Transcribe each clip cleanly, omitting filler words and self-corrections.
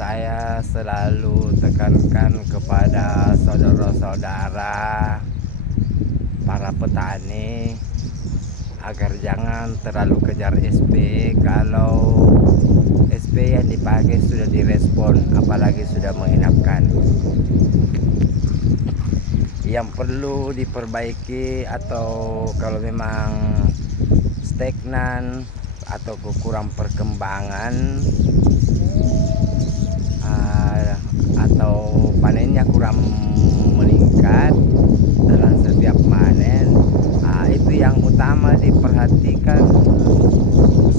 Saya selalu tekankan kepada saudara-saudara para petani agar jangan terlalu kejar SP kalau SP yang dipakai sudah direspon, apalagi sudah menginapkan. Yang perlu diperbaiki atau kalau memang stagnan atau kurang perkembangan atau panennya kurang meningkat dalam setiap panen, itu yang utama diperhatikan,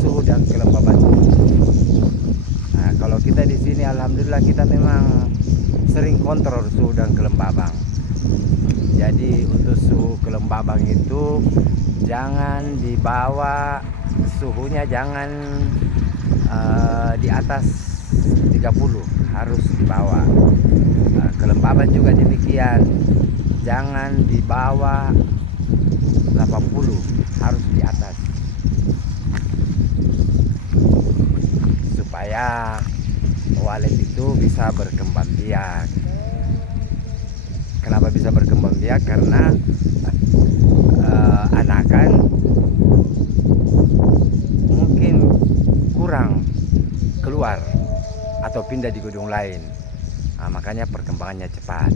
suhu dan kelembaban. Kalau kita di sini alhamdulillah kita memang sering kontrol suhu dan kelembaban. Jadi untuk suhu kelembaban itu jangan dibawa, suhunya jangan di atas 30, harus dibawa. Kelembaban juga demikian, jangan dibawa 80, harus di atas, supaya walet itu bisa berkembang biak. Kenapa bisa berkembang biak? Karena anakan mungkin kurang keluar atau pindah di gedung lain, makanya perkembangannya cepat.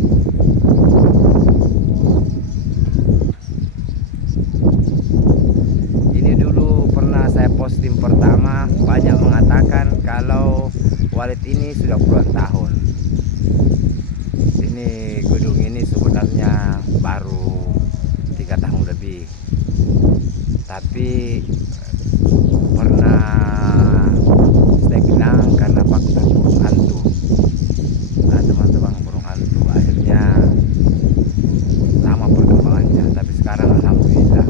Ini dulu pernah saya posting pertama, banyak mengatakan kalau walet ini sudah puluhan tahun. Ini gedung ini sebenarnya baru 3 tahun lebih, tapi pernah stagnan karena faktor burung hantu. Teman-teman, burung hantu akhirnya lama perkembangannya, tapi sekarang alhamdulillah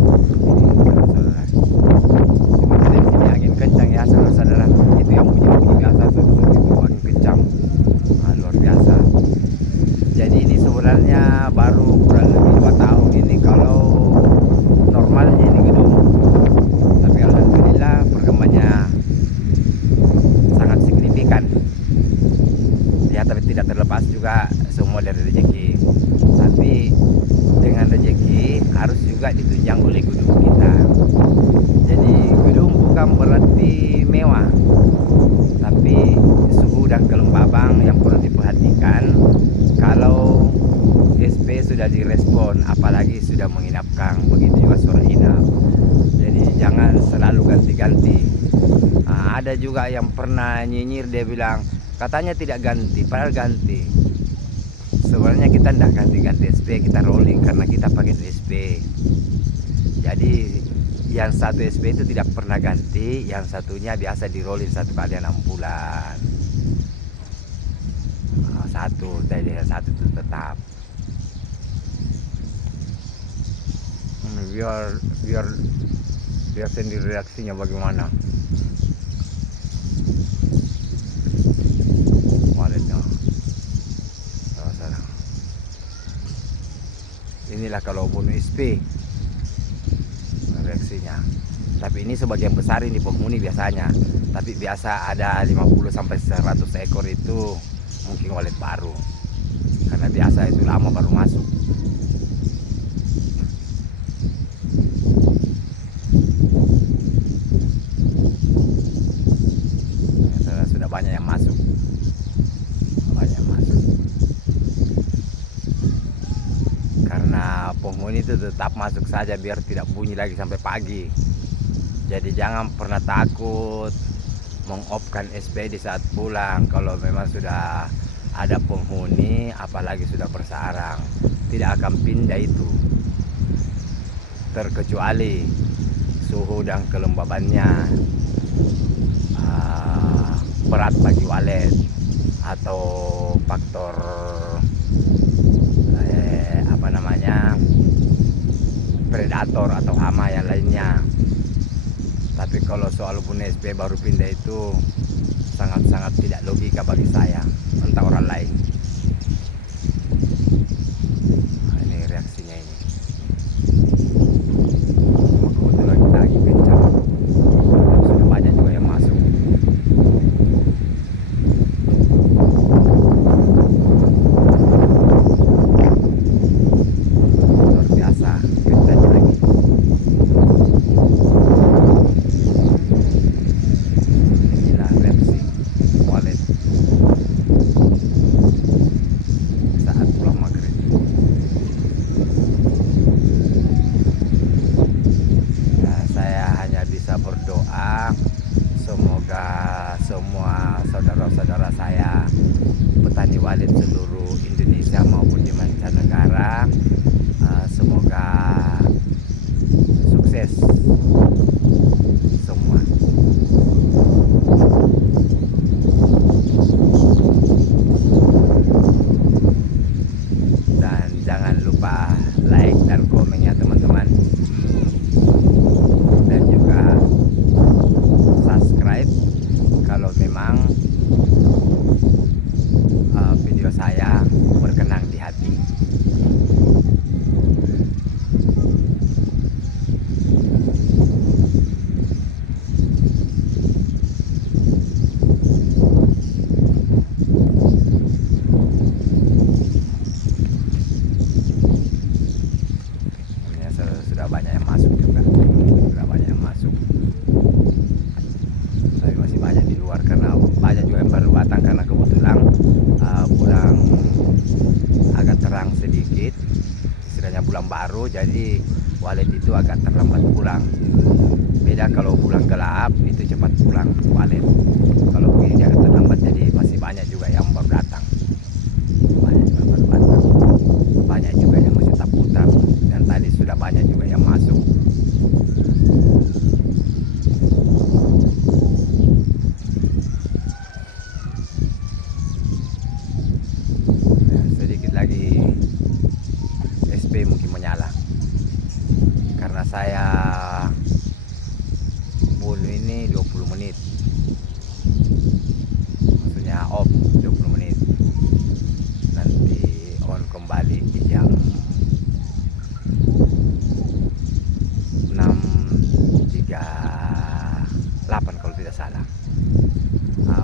saudara. Cuma di sini angin kencang ya saudara-saudara, itu yang bunyi-bunyi biasa itu angin kencang, luar biasa. Jadi ini sebenarnya baru kurang lebih 2 tahun ini kalau normalnya ini gedung, tapi alhamdulillah perkembangannya sangat signifikan ya. Tapi tidak terlepas juga semua dari rezeki, tapi dengan rezeki harus juga ditunjang oleh gedung kita. Jadi gedung bukan berarti mewah, tapi suhu dan kelembaban yang perlu diperhatikan. Kalau SP sudah direspon, apalagi sudah menginapkan, begitu juga surat inap. Jadi jangan selalu ganti-ganti. Ada juga yang pernah nyinyir, dia bilang katanya tidak ganti, padahal ganti. Sebenarnya kita tidak ganti-ganti SP, kita rolling karena kita pakai SP. Jadi yang satu SP itu tidak pernah ganti, yang satunya biasa di rolling 1 kali 6 bulan. Satu itu tetap. Biar sendiri reaksinya bagaimana. Waletnya salah. Inilah kalau bunuh SP reaksinya. Tapi ini sebagian besar ini penghuni biasanya. Tapi biasa ada 50 sampai 100 ekor itu mungkin walet baru, karena biasa itu lama baru masuk. Sudah banyak yang masuk, karena penghuni itu tetap masuk saja biar tidak bunyi lagi sampai pagi. Jadi jangan pernah takut mengopkan SP di saat pulang. Kalau memang sudah ada penghuni, apalagi sudah bersarang, tidak akan pindah itu, terkecuali suhu dan kelembabannya berat bagi walet, atau faktor predator atau hama yang lainnya. Tapi kalau soal bunuh SP baru pindah itu sangat-sangat tidak logika bagi saya, entah orang lain. Ini reaksinya ini. Kebetulan lagi kencang, sudah banyak juga yang masuk. Semoga semua saudara-saudara saya petani walet seluruh Indonesia maupun di mancanegara, semoga sukses semua. Dan jangan lupa like dan komennya teman-teman, dan juga subscribe kalau memang video saya berkenan di hati. Ini sudah banyak yang masuk juga, sudah banyak yang masuk, tapi masih banyak di luar karena banyak juga yang baru datang karena kebetulan bulan agak terang sedikit, istilahnya bulan baru, jadi walet itu agak terlambat pulang. Beda kalau bulan gelap itu cepat pulang walet. Kalau begini dia agak terlambat, jadi masih banyak juga yang baru datang, banyak juga baru datang, banyak juga yang masih tak putar, dan tadi sudah banyak juga yang masuk. Sedikit lagi SP mungkin menyala karena saya bulu ini 20 menit, maksudnya off 20 menit, nanti on kembali di jam 6.38 kalau tidak salah.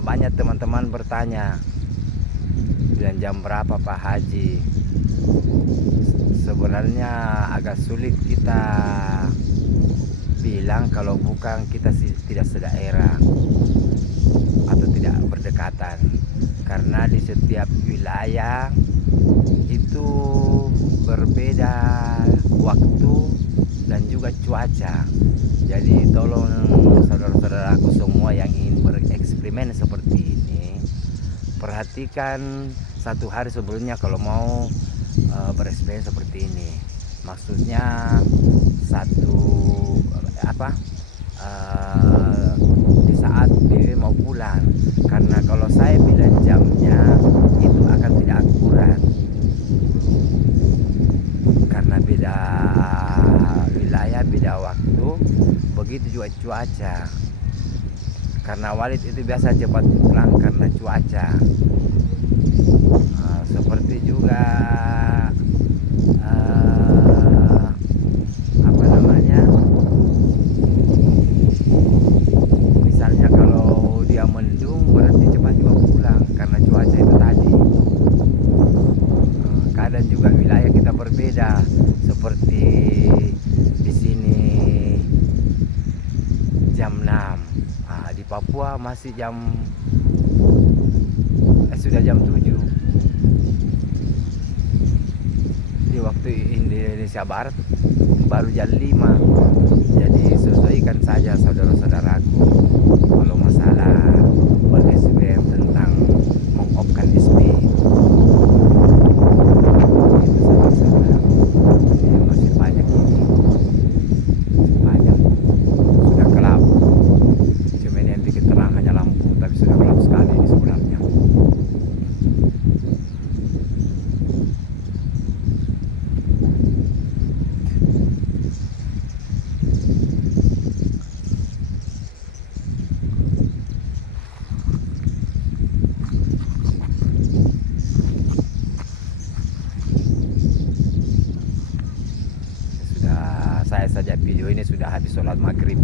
Banyak teman-teman bertanya, dan jam berapa Pak Haji? Sebenarnya agak sulit kita bilang kalau bukan kita tidak sedaerah atau tidak berdekatan, karena di setiap wilayah itu berbeda waktu dan juga cuaca. Jadi tolong saudara-saudaraku semua yang ingin bereksperimen seperti ini, perhatikan satu hari sebelumnya kalau mau bereksperimen seperti ini. Maksudnya di saat BW mau pulang, karena kalau saya bilang jamnya itu akan tidak akurat karena beda wilayah, beda waktu, begitu juga cuaca. Karena walet itu biasa cepat pulang karena cuaca. Seperti juga misalnya kalau dia mendung berarti cepat juga pulang karena cuaca itu tadi. Kadang juga wilayah kita berbeda, seperti di sini jam 6, di Papua masih sudah jam 7. Di waktu Indonesia Barat baru jam 5. Jadi sesuaikan saja saudara-saudaraku kalau masalah ber-SBM tentang mengopkan SP. Itu saudara-saudara. Ini masih banyak ini. Masih banyak. Sudah gelap. Cuma ini yang bikin terang hanya lampu, tapi sudah gelap sekali ini sebenarnya. Saya saja video ini sudah habis sholat maghrib.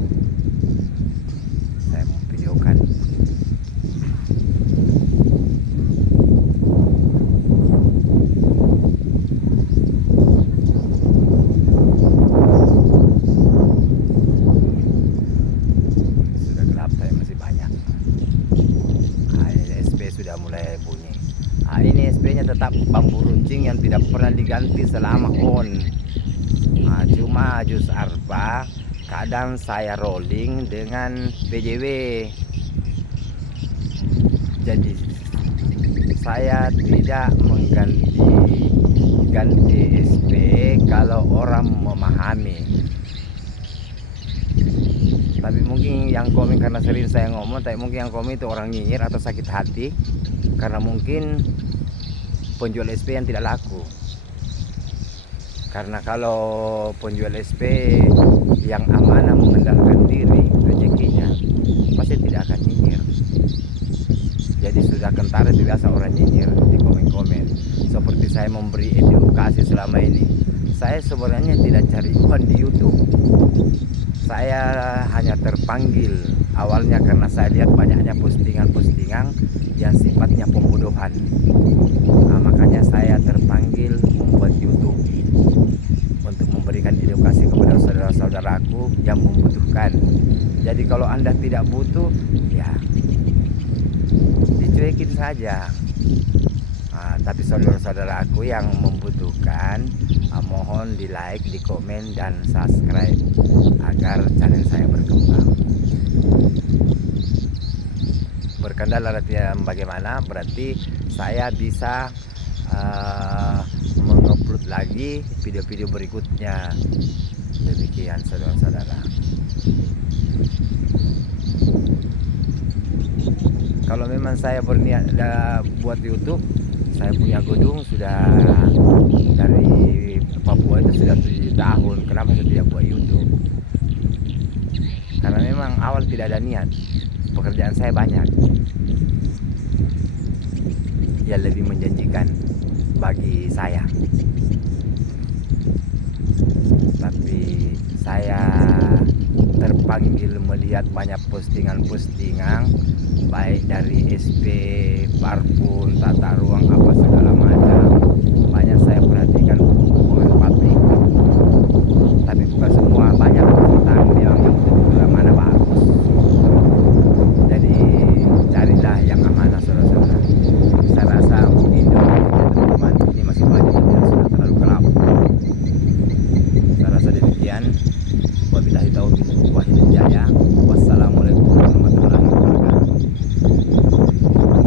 Saya mau videokan. Sudah gelap tapi masih banyak. Ini SP sudah mulai bunyi. Ini SP-nya tetap bambu runcing yang tidak pernah diganti selama on. Cuma jus arpa kadang saya rolling dengan PJW Jadi saya tidak ganti SP kalau orang memahami. Tapi mungkin yang komen, karena sering saya ngomong, tapi mungkin yang komen itu orang nyinyir atau sakit hati karena mungkin penjual SP yang tidak laku. Karena kalau penjual SP yang amanah mengandalkan diri rezekinya pasti tidak akan nyinyir. Jadi sudah kentara itu biasa orang nyinyir di komen-komen. Seperti saya memberi edukasi selama ini, saya sebenarnya tidak cari uang di YouTube. Saya hanya terpanggil awalnya karena saya lihat banyaknya postingan-postingan yang sifatnya pembodohan. Nah, makanya saya terpanggil membuat YouTube untuk memberikan edukasi kepada saudara-saudaraku yang membutuhkan. Jadi kalau Anda tidak butuh, ya dicuekin saja. Nah, tapi saudara-saudaraku yang membutuhkan, mohon di like, di komen, dan subscribe agar channel saya berkembang. Berkendala artinya bagaimana? Berarti saya bisa mengupload lagi video-video berikutnya. Demikian saudara-saudara. Kalau memang saya berniat buat YouTube, saya punya gedung sudah dari Papua itu sudah 7 tahun. Kenapa saya tidak buat YouTube? Karena memang awal tidak ada niat. Pekerjaan saya banyak yang lebih menjanjikan bagi saya. Tapi saya terpanggil melihat banyak postingan-postingan baik dari SP, parfum, tata ruang, apa segala macam.